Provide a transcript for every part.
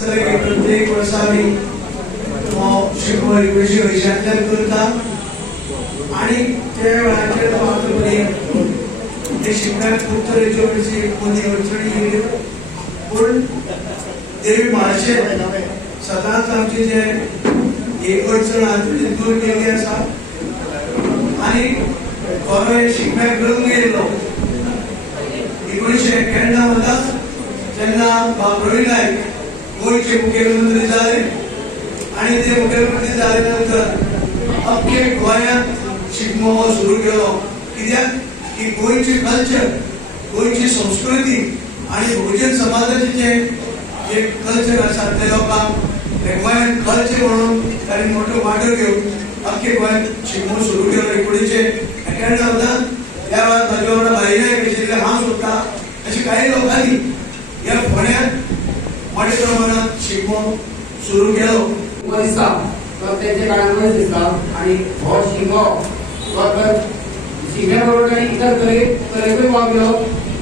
प्रत्येक वर्षांनी शिकवण 1980 करता आणि त्या वेळाचेर ते शिकण्यात खूप तरेच्यो मदीं अडचणी येयल्यो पूण देवी महाराष्ट्र सदांच आमची जे एक अडचण आजून दूर केली आसा आणि खरो हे शिकण्याक रंग येयलो 1991 जेन्ना प्रवीण नायक गोयचे मुख्यमंत्री जाले आणि ते मुख्यमंत्री जाले नंतर अख्खे गोंयांत शिगमो हो सुरू केलो कित्याक की गोयची कल्चर गोयची संस्कृती आणि बहुजन समाजाचे जे कल्चर आसा ते लोकांक गोंयांत कल्चर म्हणून ताणें मोठो वांटो घेवन अख्खे गोंयांत शिगमो सुरू केलो 1991 त्या वेळार म्हाजे वांगडा भाईनायक आशिल्ले हांव सुद्दां अशी काही लोकांनी या फोंड्यांत मोठ्या प्रमाणात शिगमो सुरू केलो दिसता तेंचे काळांत दिसता आणि हो शिगमो शिगम्या बरोबर आनी इतर तरेकूय वागलो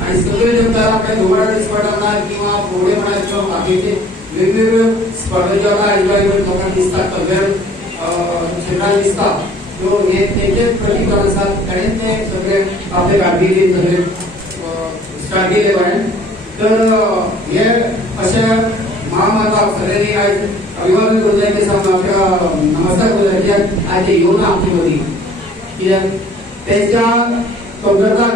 आणि सगळे जनता आपल्या धुमाडाची स्पर्धा किंवा फुगडे म्हणा किंवा बाकीचे वेगवेगळ्यो स्पर्धा ज्यो आसा एन्जॉयमेंट लोकांक दिसता कल्चरल क्षेत्रांत दिसता त्यो हे तेंचे प्रतीक जावन आसा ताणें ते सगळे आपले कारकिर्दीत सगळे स्टार्ट केले गोंयांत तर हे अशे महामाता सगळ्यांनी आयज अभिवादन करूं जाय ते नमस्कार करूं जाय कित्याक आयज ते येवना आमचे मदीं कित्याक तेंच्या कमतरतान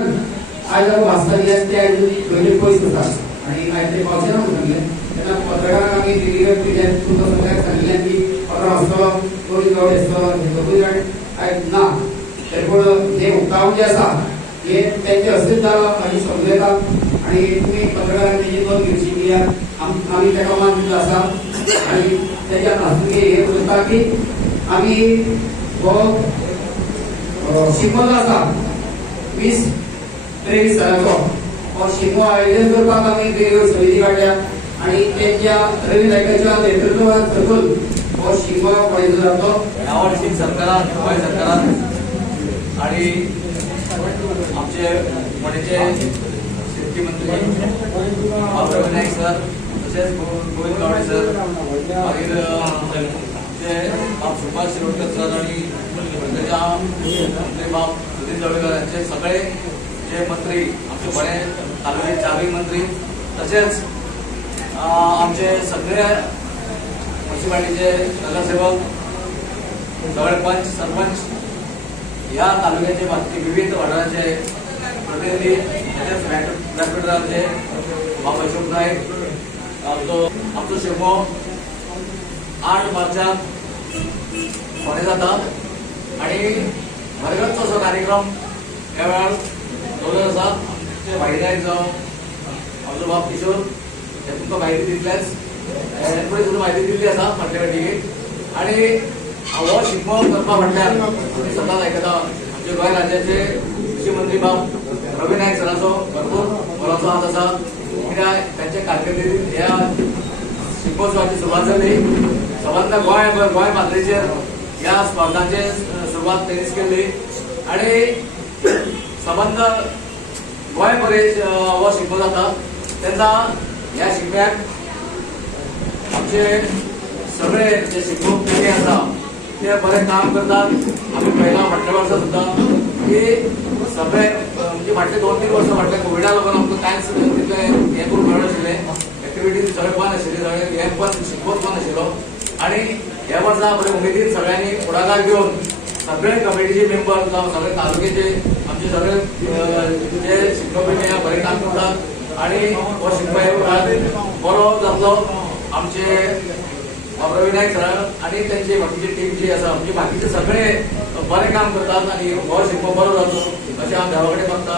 आयज आमी भासताली ते आयज गरजेक पयस आसा आनी आयज ते पावचे ना म्हणले तेन्ना पत्रकारांक आमी दिल्लीक कित्याक तुमकां सगळ्यांक सांगिल्लें की 15 आसतलो कोणी गावडे आसतलो आयज ना तरी पूण हे उक्तावण जे आसा हे त्यांचे हस्तेच जालां आनी समजयता आनी तुमी पत्रकारांनी तेजी नोंद घेवची कित्याक आमी तेका मान दिल्लो आसा आनी तेच्या हातून हे करता की आमी हो शिगमो जो आसा 20-23 सालाचो हो शिगमो आयोजन करपाक आमी वेगवेगळ्यो समिती काडल्या आनी तेंच्या रवी नायकाच्या नेतृत्वान सकून हो शिगमो पळयलो जातलो ह्या वर्षी सरकारान गोंय सरकारान आणि आमचे फोंडेचे शेतकी मंत्री प्रवीण नायक सर तशेंच गोविंद गावडे सर मागीर आमचे बाब सुभाष शिरोडकर सर आणि मंत्री बाब सुधीर जवळकर यांचे सगळे जे मंत्री आमचे फोंडे तालुके चारय मंत्री तशेंच आमचे सगळे म्युनिसिपालिटीचे नगरसेवक सगळे पंच सरपंच ह्या तालुक्याचे बाकी विविध वाठाराचे प्रतिनिधी तसेच व्यासपीठाचे बाब अशोक नायक आमचो शिगमो 8 मार्चाक फोंडे जाता आणि भरगच्च असो कार्यक्रम ह्या वेळार दवरलेलो आसा ते भाईनायक जावं आमचो बाब किशोर हे तुमकां म्हायती दितलेच फुडें सुद्दां म्हायती दिल्ली आसा फाटले वाटेक आणि हो शिगमो करपा म्हटल्यार आमी सदांच आयकता आमचे गोंय राज्याचे कृषी मंत्री बाब प्रवीण नायक सराचो भरपूर मोलाचो हात आसा कित्याक तांचे कारकिर्दींत ह्या शिगमोत्सवाची सुरवात जाली सबंद गोंय पातळीचेर ह्या स्पर्धांची सुरवात तेणीच केल्ली आनी सबंद गोंय परेश हो शिगमो जाता तेन्ना ह्या शिगम्याक आमचे सगळे जे शिगमोक पिळगे आसा ते बरें काम करतात आमी पळयलां फाटल्या वर्सा सुद्दां की सगळे म्हणजे फाटले 2-3 वर्सां फाटल्या कोविडा लागून आमकां कांयच तितलें हें करूंक मेळनाशिल्लें एक्टिविटीज सगळे बंद आशिल्ले सगळे हें बंद शिगमोच बंद आशिल्लो आनी ह्या वर्सा बरे उमेदीन सगळ्यांनी फुडाकार घेवन सगळे कमिटीचे मेंबर जावं सगळे तालुक्याचे आमचे सगळे जे शिगमो पिळगे बरें काम करतात आनी हो शिगमो ह्या वेळार बरो जातलो आमचे प्रवीण नायक सर आणि त्यांची बाकीची टीम जी आसा म्हणजे बाकीचे सगळे बरें काम करतात आणि हो शिगमो बरो जातलो अशें हांव देवा कडेन मागता.